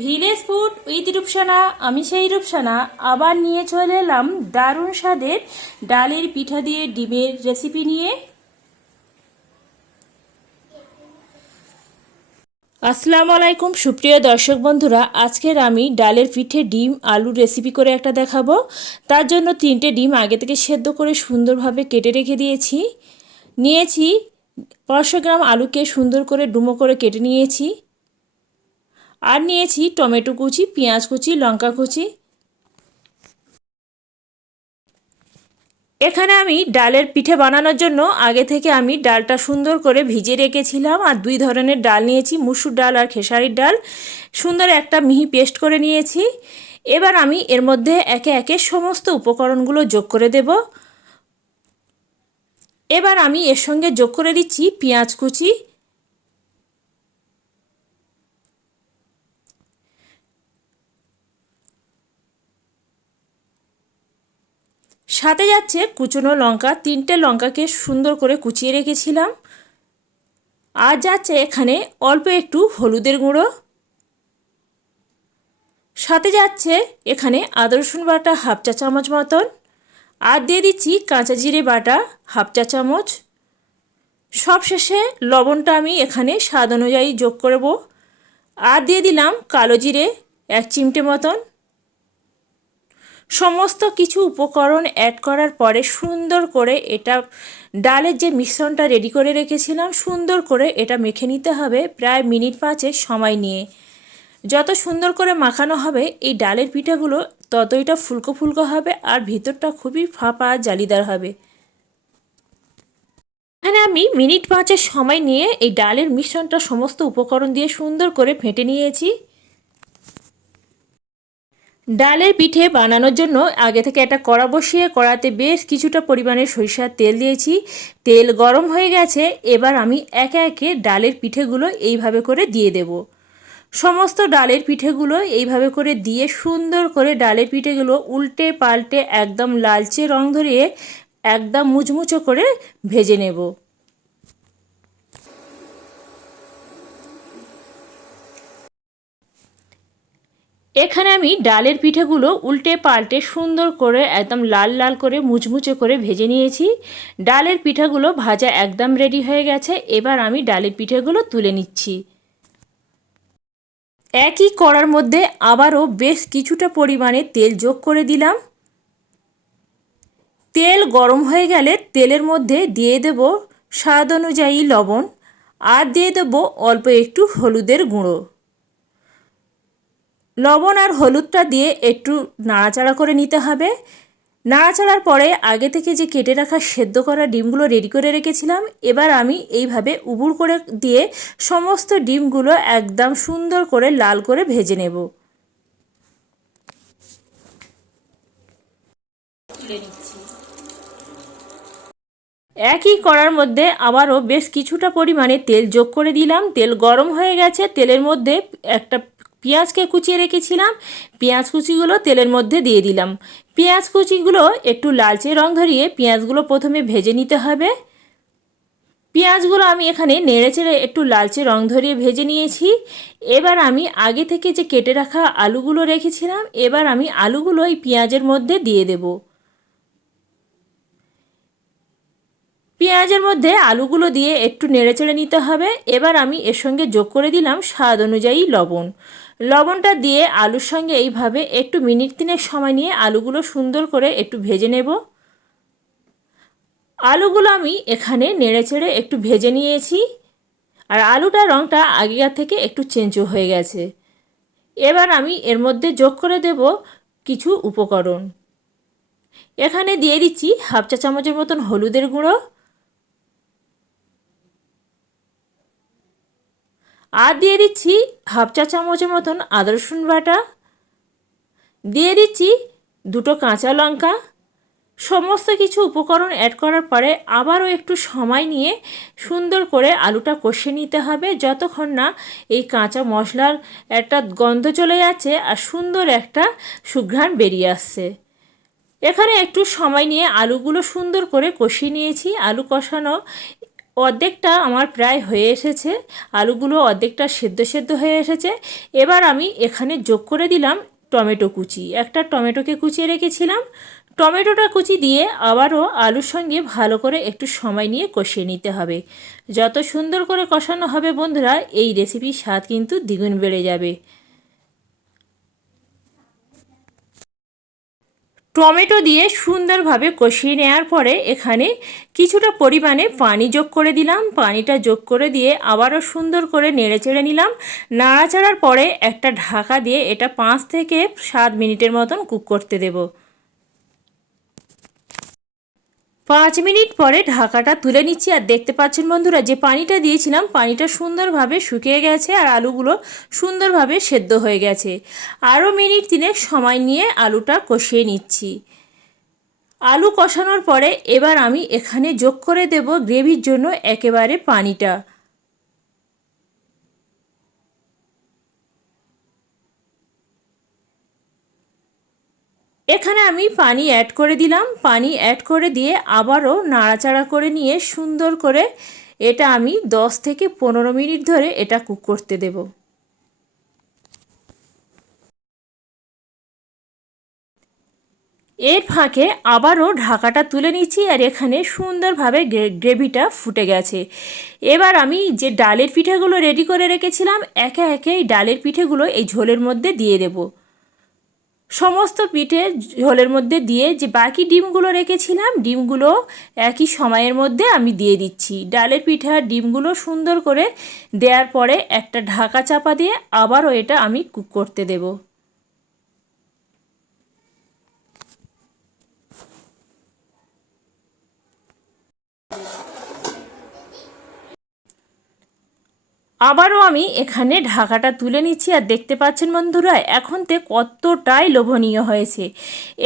Village food with Rupsana, আমি সেই রূপসানা। আবার নিয়ে চলে এলাম দারুণ স্বাদের ডালের পিঠা দিয়ে ডিমের রেসিপি নিয়ে। আসসালামু আলাইকুম, সুপ্রিয় দর্শক বন্ধুরা, আজকের আমি ডালের পিঠে ডিম আলু রেসিপি করে একটা দেখাবো। তার জন্য তিনটে ডিম আগে থেকে সেদ্ধ করে সুন্দরভাবে কেটে রেখে দিয়েছি। নিয়েছি পাঁচশো গ্রাম আলুকে সুন্দর করে ডুমো করে কেটে নিয়েছি। আর নিয়েছি টমেটো কুচি, পেঁয়াজ কুচি, লঙ্কা কুচি। এখানে আমি ডালের পিঠে বানানোর জন্য আগে থেকে আমি ডালটা সুন্দর করে ভিজে রেখেছিলাম আর দুই ধরনের ডাল নিয়েছি, মুসুর ডাল আর খেসারির ডাল। সুন্দর একটা মিহি পেস্ট করে নিয়েছি। এবার আমি এর মধ্যে একে একে সমস্ত উপকরণগুলো যোগ করে দেব। এবার আমি এর সঙ্গে যোগ করে দিচ্ছি পেঁয়াজ কুচি সাথে যাচ্ছে কুচনো লঙ্কা, তিনটে লঙ্কাকে সুন্দর করে কুচিয়ে রেখেছিলাম। আর যাচ্ছে এখানে অল্প একটু হলুদের গুঁড়ো। সাথে যাচ্ছে এখানে আদা রসুন বাটা হাফ চা চামচ মতন। আর দিয়ে দিচ্ছি কাঁচা জিরে বাটা হাফ চা চামচ। সব শেষে লবণটা আমি এখানে স্বাদ অনুযায়ী যোগ করব। আর দিয়ে দিলাম কালো জিরে এক চিমটে মতন। সমস্ত কিছু উপকরণ অ্যাড করার পরে সুন্দর করে এটা ডালের যে মিশ্রণটা রেডি করে রেখেছিলাম, সুন্দর করে এটা মেখে নিতে হবে প্রায় মিনিট পাঁচের সময় নিয়ে। যত সুন্দর করে মাখানো হবে, এই ডালের পিঠাগুলো ততইটা ফুলকো ফুলকো হবে আর ভিতরটা খুবই ফাঁপা জালিদার হবে। এখানে আমি মিনিট পাঁচের সময় নিয়ে এই ডালের মিশ্রণটা সমস্ত উপকরণ দিয়ে সুন্দর করে ফেটে নিয়েছি। ডালের পিঠে বানানোর জন্য আগে থেকে একটা কড়া বসিয়ে কড়াতে বেশ কিছুটা পরিমাণে সরিষার তেল দিয়েছি। তেল গরম হয়ে গেছে, এবার আমি একে একে ডালের পিঠেগুলো এইভাবে করে দিয়ে দেব। সমস্ত ডালের পিঠেগুলো এইভাবে করে দিয়ে সুন্দর করে ডালের পিঠেগুলো উল্টে পাল্টে একদম লালচে রং ধরিয়ে একদম মুচমুচো করে ভেজে নেব। এখানে আমি ডালের পিঠেগুলো উল্টে পাল্টে সুন্দর করে একদম লাল লাল করে মুচমুচে করে ভেজে নিয়েছি। ডালের পিঠাগুলো ভাজা একদম রেডি হয়ে গেছে। এবার আমি ডালের পিঠেগুলো তুলে নিচ্ছি। একই কড়ার মধ্যে আবারও বেশ কিছুটা পরিমাণে তেল যোগ করে দিলাম। তেল গরম হয়ে গেলে তেলের মধ্যে দিয়ে দেব স্বাদ অনুযায়ী লবণ আর দিয়ে দেবো অল্প একটু হলুদের গুঁড়ো। লবণ আর হলুদটা দিয়ে একটু নাড়াচাড়া করে নিতে হবে। নাড়াচাড়ার পরে আগে থেকে যে কেটে রাখা সেদ্ধ করা ডিমগুলো রেডি করে রেখেছিলাম, এবার আমি এইভাবে উবুর করে দিয়ে সমস্ত ডিমগুলো একদম সুন্দর করে লাল করে ভেজে নেব। একই করার মধ্যে আবারও বেশ কিছুটা পরিমাণে তেল যোগ করে দিলাম। তেল গরম হয়ে গেছে, তেলের মধ্যে একটা পেঁয়াজকে কুচিয়ে রেখেছিলাম। পেঁয়াজ কুচিগুলো তেলের মধ্যে দিয়ে দিলাম। পেঁয়াজ কুচিগুলো একটু লালচে রং ধরিয়ে পেঁয়াজগুলো প্রথমে ভেজে নিতে হবে। পেঁয়াজগুলো আমি এখানে নেড়ে চেড়ে একটু লালচে রং ধরিয়ে ভেজে নিয়েছি। এবার আমি আগে থেকে যে কেটে রাখা আলুগুলো রেখেছিলাম, এবার আমি আলুগুলো এই পেঁয়াজের মধ্যে দিয়ে দেব। পেঁয়াজের মধ্যে আলুগুলো দিয়ে একটু নেড়ে চেড়ে নিতে হবে। এবার আমি এর সঙ্গে যোগ করে দিলাম স্বাদ অনুযায়ী লবণ। লবণটা দিয়ে আলুর সঙ্গে এইভাবে একটু মিনিট তিনের সময় নিয়ে আলুগুলো সুন্দর করে একটু ভেজে নেব। আলুগুলো আমি এখানে নেড়ে চেড়ে একটু ভেজে নিয়েছি। আর আলুটার রঙটা আগেকার থেকে একটু চেঞ্জও হয়ে গেছে। এবার আমি এর মধ্যে যোগ করে দেব কিছু উপকরণ। এখানে দিয়ে দিচ্ছি হাফ চা চামচের মতন হলুদের গুঁড়ো। আর দিয়ে দিচ্ছি হাফ চা চামচের মতন আদা রসুন বাটা। দিয়ে দিচ্ছি দুটো কাঁচা লঙ্কা। সমস্ত কিছু উপকরণ অ্যাড করার পরে আবারও একটু সময় নিয়ে সুন্দর করে আলুটা কষে নিতে হবে। যতক্ষণ না এই কাঁচা মশলার একটা গন্ধ চলে যাচ্ছে আর সুন্দর একটা সুঘ্রাণ বেরিয়ে আসছে। এখানে একটু সময় নিয়ে আলুগুলো সুন্দর করে কষিয়ে নিয়েছি। আলু কষানো অর্ধেকটা আমার প্রায় হয়ে এসেছে, আলুগুলো অর্ধেকটা সেদ্ধ সেদ্ধ হয়ে এসেছে। এবার আমি এখানে যোগ করে দিলাম টমেটো কুচি। একটা টমেটোকে কুচিয়ে রেখেছিলাম। টমেটোটা কুচি দিয়ে আবারও আলুর সঙ্গে ভালো করে একটু সময় নিয়ে কষিয়ে নিতে হবে। যত সুন্দর করে কষানো হবে বন্ধুরা, এই রেসিপির স্বাদ কিন্তু দ্বিগুণ বেড়ে যাবে। টমেটো দিয়ে সুন্দরভাবে কষিয়ে নেওয়ার পরে এখানে কিছুটা পরিমাণে পানি যোগ করে দিলাম। পানিটা যোগ করে দিয়ে আবারও সুন্দর করে নেড়ে চেড়ে নিলাম। নাড়াচাড়ার পরে একটা ঢাকা দিয়ে এটা পাঁচ থেকে সাত মিনিটের মতন কুক করতে দেবো। পাঁচ মিনিট পরে ঢাকাটা তুলে নিচ্ছি। আর দেখতে পাচ্ছেন বন্ধুরা, যে পানিটা দিয়েছিলাম, পানিটা সুন্দরভাবে শুকিয়ে গেছে আর আলুগুলো সুন্দরভাবে সেদ্ধ হয়ে গেছে। আরও মিনিট তিনেক সময় নিয়ে আলুটা কষিয়ে নিচ্ছি। আলু কষানোর পরে এবার আমি এখানে যোগ করে দেব গ্রেভির জন্য একেবারে পানিটা। এখানে আমি পানি অ্যাড করে দিলাম। পানি অ্যাড করে দিয়ে আবারও নাড়াচাড়া করে নিয়ে সুন্দর করে এটা আমি 10 থেকে পনেরো মিনিট ধরে এটা কুক করতে দেব। এর ফাঁকে আবারও ঢাকাটা তুলে নিচ্ছি আর এখানে সুন্দরভাবে গ্রেভিটা ফুটে গেছে। এবার আমি যে ডালের পিঠেগুলো রেডি করে রেখেছিলাম, একে একে এই ডালের পিঠেগুলো এই ঝোলের মধ্যে দিয়ে দেবো। সমস্ত পিঠে ঝোলের মধ্যে দিয়ে যে বাকি ডিমগুলো রেখেছিলাম, ডিমগুলো একই সময়ের মধ্যে আমি দিয়ে দিচ্ছি। ডালের পিঠা ডিমগুলো সুন্দর করে দেওয়ার পরে একটা ঢাকা চাপা দিয়ে আবারও এটা আমি কুক করতে দেবো। আবারও আমি এখানে ঢাকাটা তুলে নিচ্ছি আর দেখতে পাচ্ছেন বন্ধুরা, এখন তে কতটাই লোভনীয় হয়েছে।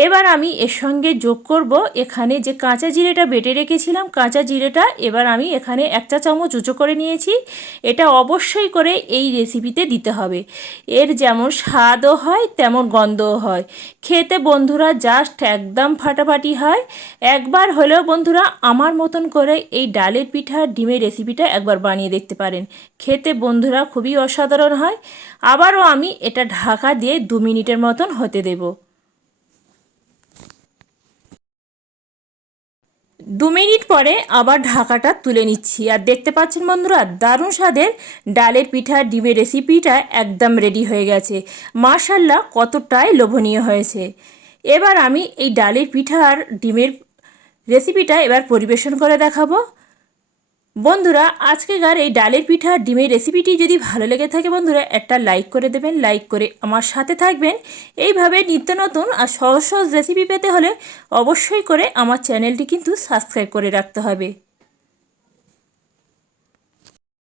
এবার আমি এর সঙ্গে যোগ করব এখানে যে কাঁচা জিরেটা বেটে রেখেছিলাম, কাঁচা জিরেটা এবার আমি এখানে এক চা চামচ উঁচু করে নিয়েছি। এটা অবশ্যই করে এই রেসিপিতে দিতে হবে। এর যেমন স্বাদও হয়, তেমন গন্ধও হয়। খেতে বন্ধুরা জাস্ট একদম ফাটাফাটি হয়। একবার হলেও বন্ধুরা আমার মতন করে এই ডালের পিঠা, ডিমের রেসিপিটা একবার বানিয়ে দেখতে পারেন। খেতে দেখতে বন্ধুরা খুবই অসাধারণ হয়। আবারও আমি এটা ঢাকা দিয়ে দু মিনিটের মতন হতে দেব। দু মিনিট পরে আবার ঢাকাটা তুলে নিচ্ছি। আর দেখতে পাচ্ছেন বন্ধুরা, দারুণ স্বাদের ডালের পিঠা, ডিমের রেসিপিটা একদম রেডি হয়ে গেছে। মার্শাল্লাহ কতটাই লোভনীয় হয়েছে। এবার আমি এই ডালের পিঠা আর ডিমের রেসিপিটা এবার পরিবেশন করে দেখাবো। বন্ধুরা আজকেকার এই ডালের পিঠা ডিমের রেসিপিটি যদি ভালো লেগে থাকে বন্ধুরা, একটা লাইক করে দেবেন লাইক করে আমার সাথে থাকবেন। এইভাবে নিত্য নতুন আর সহজ সহজ রেসিপি পেতে হলে অবশ্যই করে আমার চ্যানেলটি কিন্তু সাবস্ক্রাইব করে রাখতে হবে।